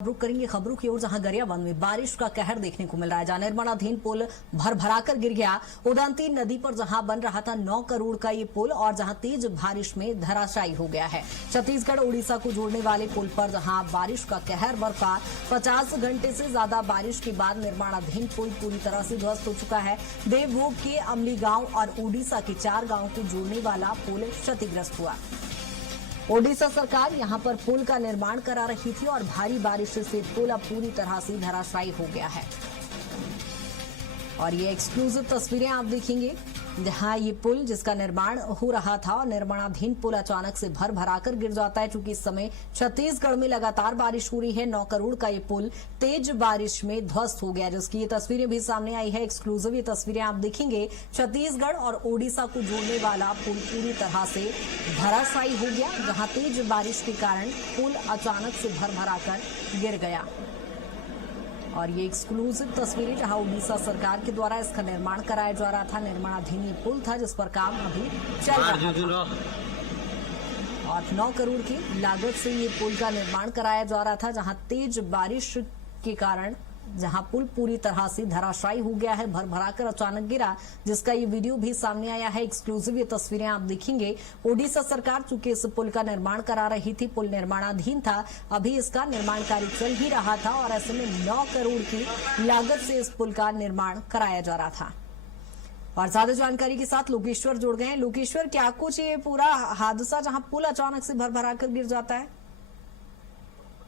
रुक करेंगे खबरों की ओर, जहां गरियाबंद में बारिश का कहर देखने को मिल रहा है। जहां निर्माणाधीन पुल भर-भराकर गिर गया। उदंती नदी पर जहां बन रहा था 9 करोड़ का ये पुल और जहां तेज बारिश में धराशायी हो गया है। छत्तीसगढ़ उड़ीसा को जोड़ने वाले पुल पर जहां बारिश का कहर बरपा, 50 घंटे से ज्यादा बारिश के बाद निर्माणाधीन पुल पूरी तरह से ध्वस्त हो चुका है। देवभोग के अमली गांव और उड़ीसा के 4 गांवों को जोड़ने वाला पुल क्षतिग्रस्त हुआ। ओडिशा सरकार यहां पर पुल का निर्माण करा रही थी और भारी बारिश से पुल अब पूरी तरह से धराशायी हो गया है। और ये एक्सक्लूसिव तस्वीरें आप देखेंगे जहां ये पुल जिसका निर्माण हो रहा था और निर्माणाधीन पुल अचानक से भर भराकर गिर जाता है। चूंकि इस समय छत्तीसगढ़ में लगातार बारिश हो रही है। 9 करोड़ का ये पुल तेज बारिश में ध्वस्त हो गया, जिसकी ये तस्वीरें भी सामने आई है। एक्सक्लूसिव ये तस्वीरें आप देखेंगे। छत्तीसगढ़ और ओडिशा को जोड़ने वाला पुल पूरी तरह से धराशायी हो गया, जहां तेज बारिश के कारण पुल अचानक से भर भराकर गिर गया। और ये एक्सक्लूसिव तस्वीरें जहां उड़ीसा सरकार के द्वारा इसका निर्माण कराया जा रहा था। निर्माणाधीन ये पुल था जिस पर काम अभी चल रहा था और 9 करोड़ की लागत से ये पुल का निर्माण कराया जा रहा था। जहां तेज बारिश के कारण जहां पुल पूरी तरह से धराशायी हो गया है, भर भराकर अचानक गिरा, जिसका ये वीडियो भी सामने आया है। एक्सक्लूसिव ये तस्वीरें आप देखेंगे। ओडिशा सरकार चूंकि इस पुल का निर्माण करा रही थी, पुल निर्माणाधीन था, अभी इसका निर्माण कार्य चल ही रहा था और ऐसे में 9 करोड़ की लागत से इस पुल का निर्माण कराया जा रहा था। और ज्यादा जानकारी के साथ लोकेश्वर जुड़ गए हैं। लोकेश्वर, क्या कुछ ये पूरा हादसा जहां पुल अचानक से भर भराकर गिर जाता है?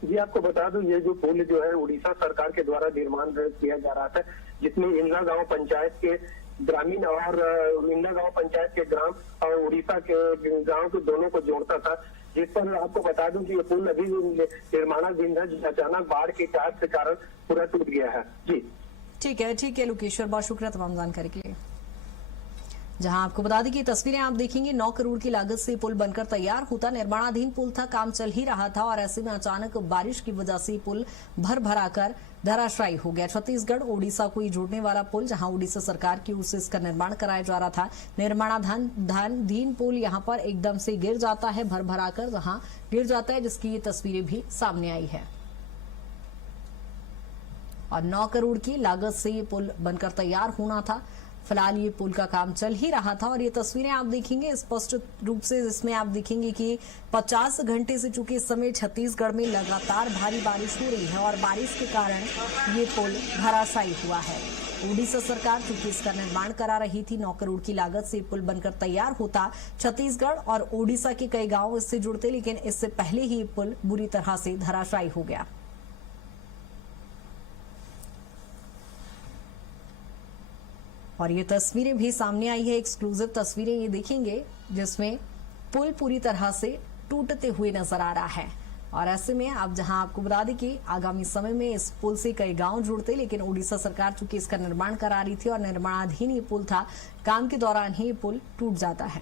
जी, आपको बता दूं, ये जो पुल जो है उड़ीसा सरकार के द्वारा निर्माण किया जा रहा था, जिसमें इंदा गांव पंचायत के ग्रामीण और इंदा गांव पंचायत के ग्राम और उड़ीसा के गांव के दोनों को जोड़ता था। जिस पर आपको बता दूं कि ये पुल अभी निर्माणाधीन था, जिस अचानक बाढ़ के कारण पूरा टूट गया है। जी ठीक है लोकेश्वर, बहुत शुक्रिया तमाम जानकारी के लिए। जहां आपको बता दें कि तस्वीरें आप देखेंगे। 9 करोड़ की लागत से पुल बनकर तैयार होता, निर्माणाधीन पुल था, काम चल ही रहा था और ऐसे में अचानक बारिश की वजह से पुल भर भराकर धराशायी हो गया। छत्तीसगढ़ ओडिशा को जोड़ने वाला पुल जहां उड़ीसा सरकार की ओर से इसका निर्माण कराया जा रहा था। निर्माणाधीन पुल यहां पर एकदम से गिर जाता है, भर भराकर जहां गिर जाता है, जिसकी ये तस्वीरें भी सामने आई है। और 9 करोड़ की लागत से ये पुल बनकर तैयार होना था। फिलहाल ये पुल का काम चल ही रहा था और ये तस्वीरें आप देखेंगे स्पष्ट रूप से, जिसमें आप देखेंगे कि 50 घंटे से चूंकि इस समय छत्तीसगढ़ में लगातार भारी बारिश हो रही है और बारिश के कारण ये पुल धराशायी हुआ है। उड़ीसा सरकार चूंकि इसका निर्माण करा रही थी, 9 करोड़ की लागत से पुल बनकर तैयार होता। छत्तीसगढ़ और ओडिशा के कई गांव इससे जुड़ते, लेकिन इससे पहले ही पुल बुरी तरह से धराशायी हो गया। और ये तस्वीरें भी सामने आई है। एक्सक्लूसिव तस्वीरें ये देखेंगे जिसमें पुल पूरी तरह से टूटते हुए नजर आ रहा है। और ऐसे में अब जहां आपको बता दें कि आगामी समय में इस पुल से कई गांव जुड़ते, लेकिन उड़ीसा सरकार चूंकि इसका निर्माण करा रही थी और निर्माणाधीन ये पुल था, काम के दौरान ही ये पुल टूट जाता है।